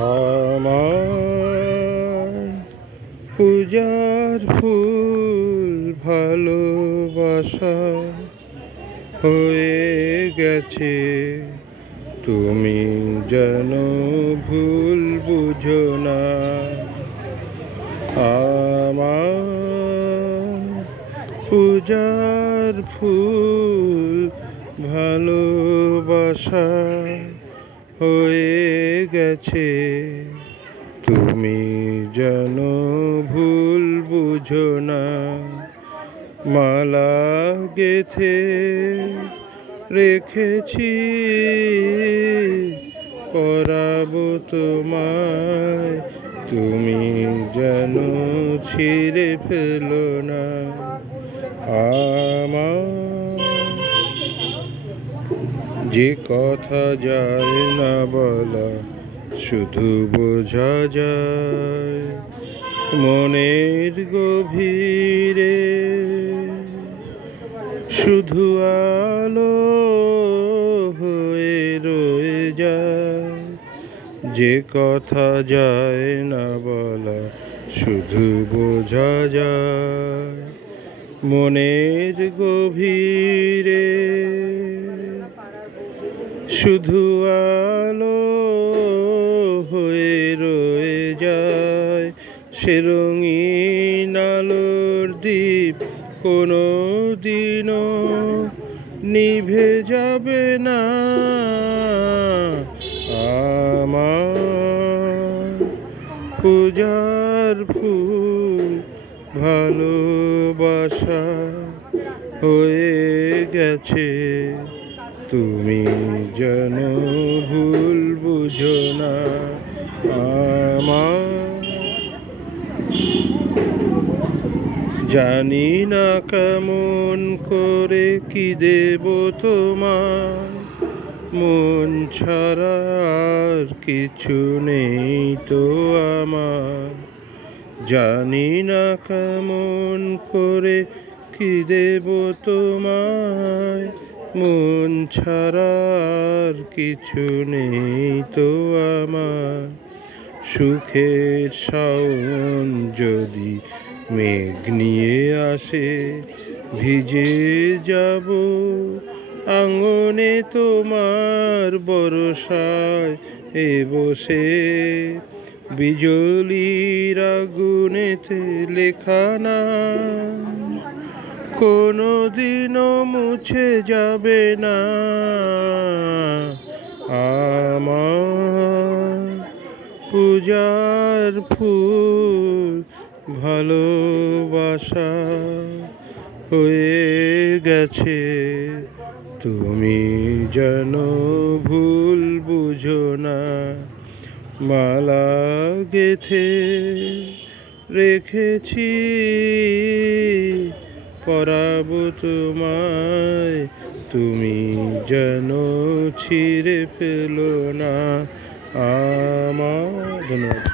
আমার পূজার ফুল ভালোবাসা হয়ে গেছে, তুমি যেন ভুল বুঝো না। আমার পূজার ফুল ভালোবাসা হয়ে গেছে, তুমি যেন ভুল বুঝো না। মালা গেথে রেখেছি, পরাবো তোমায়, তুমি যেন ছিঁড়ে ফেলো না। আমার যে কথা যায় না বলা, শুধু বোঝা যায় মনের গভীরে, শুধু আলো হয়ে রয়ে যায়। যে কথা যায় না বলা, শুধু বোঝা যায় মনের গভীরে, শুধু আলো হয়ে রয়ে যায়। সে রঙিন আলোর দ্বীপ কোনো দিনও নিভে যাবে না। আমার পূজার ফুল ভালোবাসা হয়ে গেছে, তুমি যেন ভুল বুঝো না। আমার জানি না কেমন করে কি দেব তোমার, মন ছাড়া আর কিছু নেই তো আমার। জানি না কেমন করে কি দেব তোমায়, মন ছাড়া আর কিছু নেই তো আমার। সুখের শাওন যদি মেঘ নিয়ে আসে, ভিজে যাব আঙ্গনে তোমার বর্ষায় এ বসে। বিজলির আগুনেতে লেখা নাম কোনোদিনও মুছে যাবে না। আমার পূজার ফুল ভালোবাসা হয়ে গেছে, তুমি যেন ভুল বুঝো না। মালা গেথে রেখেছি, পরাবো তোমায়, তুমি যেন ছিঁড়ে ফেলো না। আমার ধন্যবাদ।